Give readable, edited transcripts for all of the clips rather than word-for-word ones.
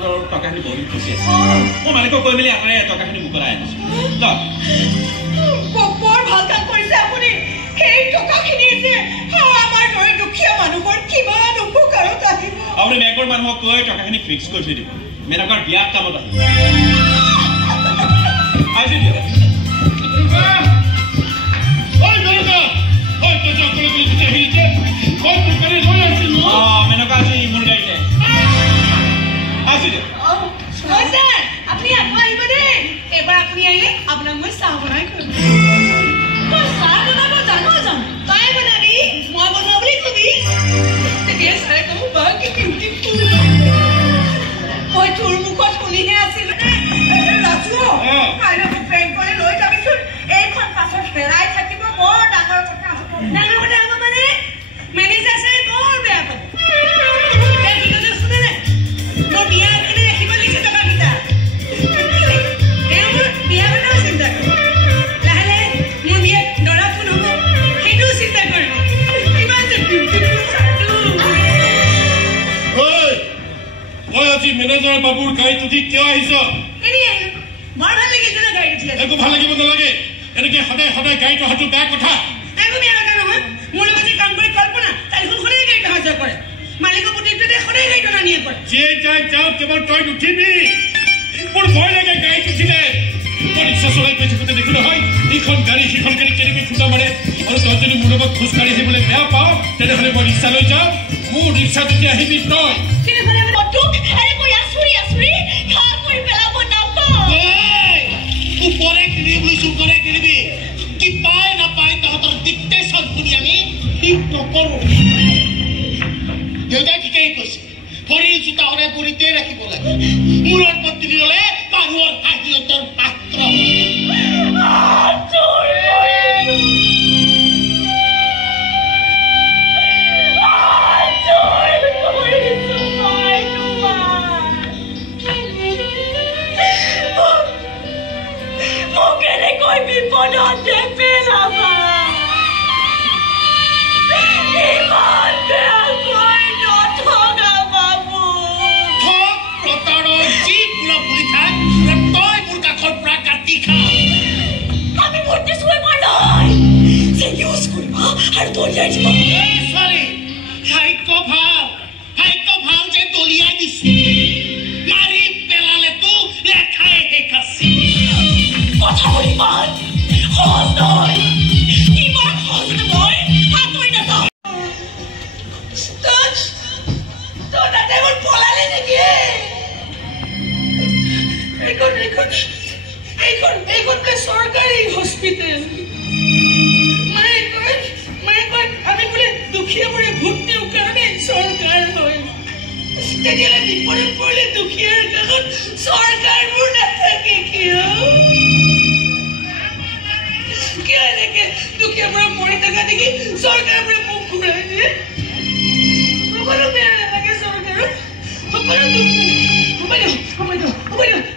সমাজৰ টকাখিনি বহুত খুচি আছে মই মালিকক কৈ মেলি আনে টকাখিনি মুকৰাই আনিছো বৰ ভাল কাম কৰিছে আপুনি সেই টকাখিনি যে আমাৰ দৰে দুখীয়া মানুহৰ কিমান উপকাৰত আহিব আপুনি বেংকৰ মানুহক কৈ টকাখিনি ফিক্স কৰি থৈ দিব মেনকাৰ বিয়াৰ কামত আহিব মেনকা আছে মোৰ গাড়ীতে আপুনি আকৌ আহিব দেই এবাৰ আপুনি আহিলে আপোনাক মই চাহ বনাই কৰিম চাহ বনাব জানো তই বনাবি মই বনোৱা বুলি কবি তেতিয়া চাই কম মই তোৰ মুখত শুনিহে আছিলো ৰাজু কাইলৈ মোক বেংকলৈ লৈ যাবিচোন এইখন পাছত হেৰাই থাকিব বৰ ডাঙৰ কথা হ'ব মানে মেনেজাৰ চাই বৰ বেয়া পাব শুনে নাই মোৰ বিয়া এখনে ৰাখিব লাগিছে টকাকেইটা বিয়া বনাও চিন্তা কৰিব লাহে লাহে মোৰ বিয়াত দৰা কোন হ'ব সেইটোও চিন্তা কৰিব কিমান যে আজি মেনেজাৰ বাবুৰ গাড়ীত উঠি কিয় আহিছ বৰ ভাল লাগিছে ন গাড়ীত উঠি একো ভাল লাগিব নালাগে এনেকে সদায় সদায় গাড়ীত অহাটো বেয়া কথা একো বেয়া কথা নহয় মোৰ লগত যে কাম কৰি কল্পনা তাই সদায় গাড়ীত অহা যোৱা কৰে মালিকৰ প্ৰতিটোতে সদায় গাড়ীত অনা নিয়ে কৰে যে যাওঁ কেৱল তই নুঠিবি মোৰ ভয় লাগে গাড়ীত উঠিলে মই ৰিক্সা চলাই গৈ থাকোঁতে দেখো নহয় এইখন গাড়ী সিখন গাড়ী কেনেকৈ খুন্দা মাৰে আৰু তই যদি মোৰ লগত খোজকাঢ়ি আহিবলৈ বেয়া পাওঁ তেনেহ'লে মই ৰিক্সা লৈ যাম মোৰ ৰিক্সা তেতিয়া আহিবি তই উপৰে কিনিবি সুকৰে কিনিবি কি পায় না পায় তহঁতৰ ডিক্টেশন শুনি আমি ঠিক নকৰো দেউতাই ঠিকেই কৈছে ভৰিৰ জোতা সদায় ভৰিতে ৰাখিব লাগে মূৰত পত্নী হ'লে মানুহৰ হাঁহিয়তৰ পাত্ৰ যে দলিয়াই দিছে মাৰি পেলালে তো লেখাই শেখাছি কথা বলি মান সহজ নহয় ইমান সহজ নহয় হাতই নাযাওঁ তো তাতে মোৰ পলালে নেকি এইখন চৰকাৰী হস্পিটেল আমি বোলে দুখীয়াবোৰে ভোট দিওঁ কাৰণে চৰকাৰ হয় তেতিয়াহ'লে বিপদত পৰিলে দুখীয়াৰ কাষত চৰকাৰবোৰ নাথাকে কিয় এনেকে দুখীয়াবোৰে মৰি থকা দেখি চৰকাৰবোৰে মুখ ঘূৰাই দিয়ে সকলো বেয়া নালাগে চৰকাৰক সকলো দুখ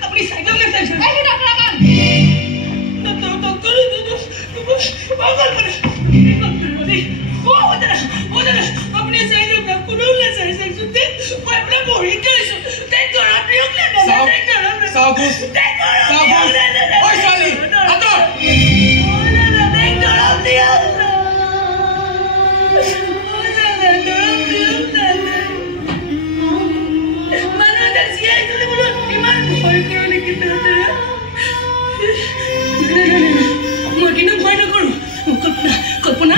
আপুনি চাইকেল নাথাকে अपने चाहिए मैं कुनूले चाहिए सुनते मैं अपने मोहित के सुनते करा दियो ले साबुस ओए साली अतो ले करा दियो मना दसिया इतने बोलो इमान भय करो लेकिन तेरा मोटिनो भय न करो कल्पना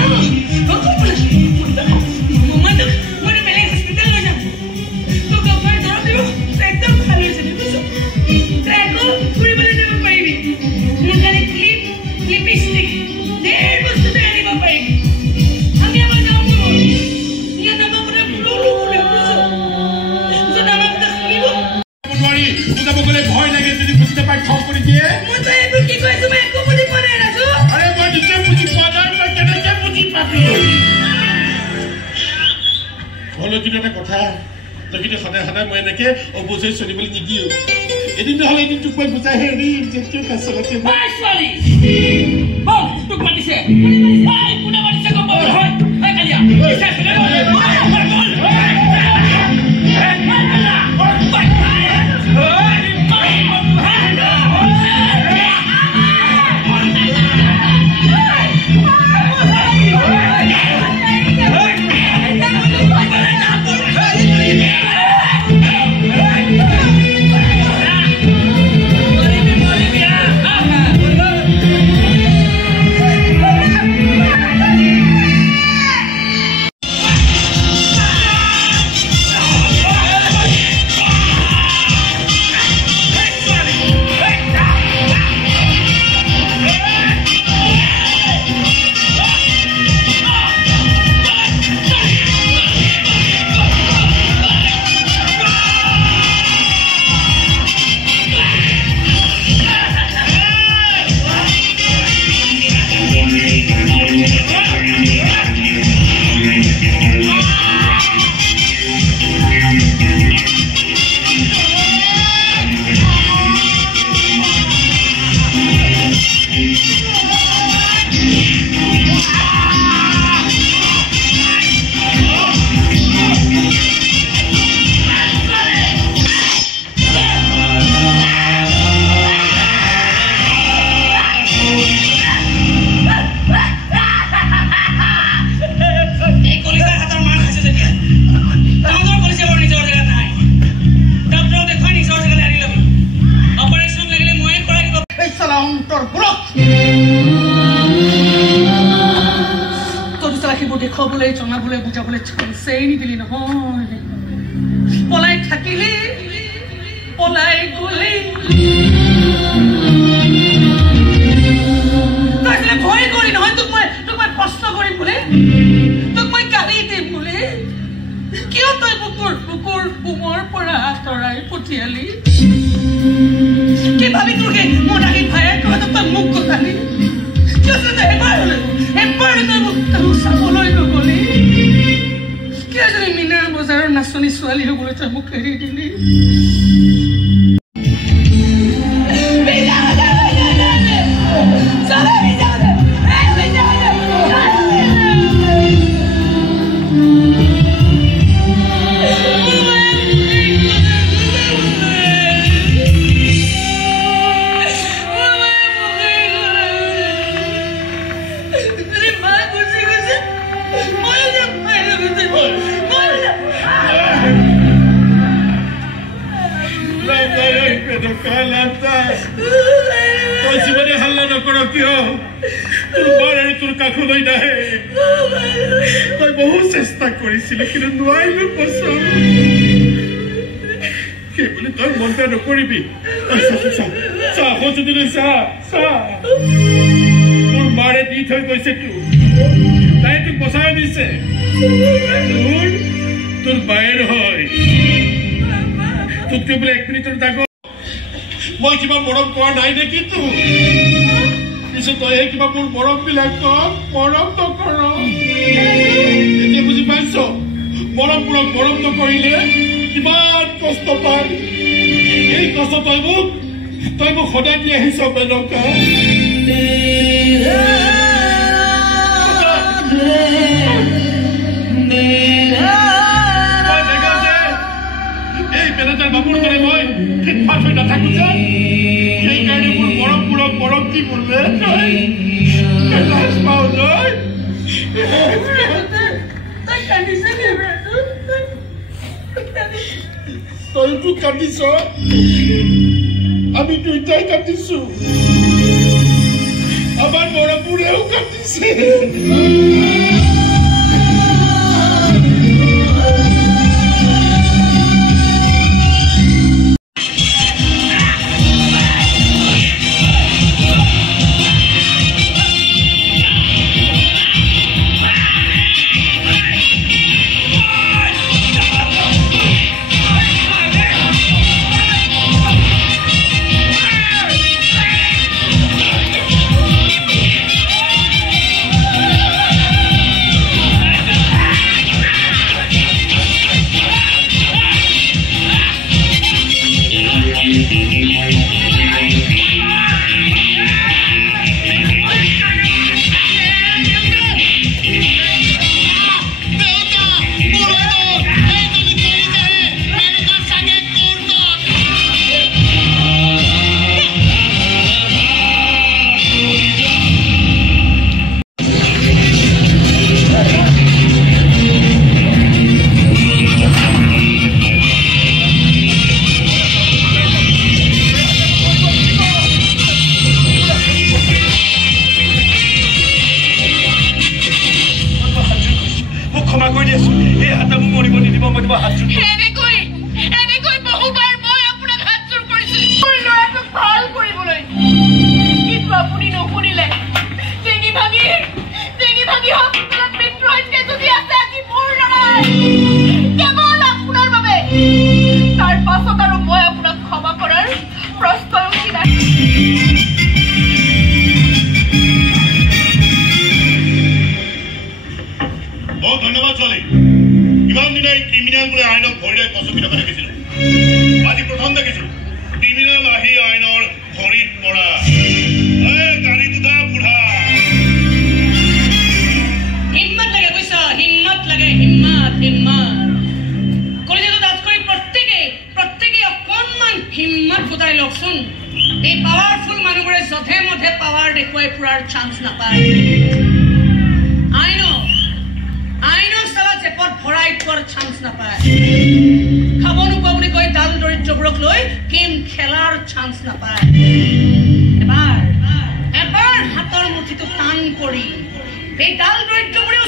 কথা তই সদায় সদায় মই এনেকে অবুঝাই চলিবলৈ নিদিও এদিন নহ'লে এদিন তোক মই বুজাই হেৰি যেটো কাছলতে তোক মাতিছে কোনে মাতিছে গম পাব হয় কালিয়া মোক দেখুৱাবলৈ জনাবলৈ বুজাবলৈ চান্সেই নিদিলি নহয় পলাই থাকিলি পলাই গলি তই ভয় কৰি নহয় তোক মই প্ৰশ্ন কৰিম বোলে তোক মই গালি দিম বোলে কিয় তই বুকুৰ বুমৰ পৰা আঁতৰাই পঠিয়ালি কি ভাবি তোৰ সেই মদাহী ভাইয়ে তই মোক কথালি কিয় তই এবাৰ তই মোক চাবলৈ নগলি কিয় যদি মিনা বজাৰৰ নাচনী ছোৱালী হ'বলৈ তই মোক এৰি দিলি বহু চেষ্টা কৰিছিলো কিন্তু নোৱাৰিলো সেই বুলি তই মন বেয়া নকৰিবি তোৰ মাৰে দি থৈ গৈছে তাই তোক বচাই দিছে তোৰ বায়েৰ হয় তোতকৈ বোলে 1 মিনিটৰ ডাঙৰ মই কিবা মৰম কৰা নাই নেকি তোৰ পিছত তই কিবা মোৰ মৰম বিলাক মৰম নকৰ এতিয়া বুজি পাইছ মৰমবোৰক মৰম নকৰিলে কিমান কষ্ট পায় এই কষ্ট তই মোক সদায় দি আহিছ বেনকা এই বেনাজাৰ বাবুৰ দৰে মই ফিটফাট হৈ নাথাকো যে সেইকাৰণে মোৰ মৰমবোৰক মৰম দি বোলে পাওঁ তই তইতো কান্দিছ আমি দুইটাই কান্দিছো আমাৰ মৰমবোৰেও কান্দিছে এবাৰ হাতৰ মুঠিটো টান কৰি এই ডাল দৰিদ্ৰবোৰেও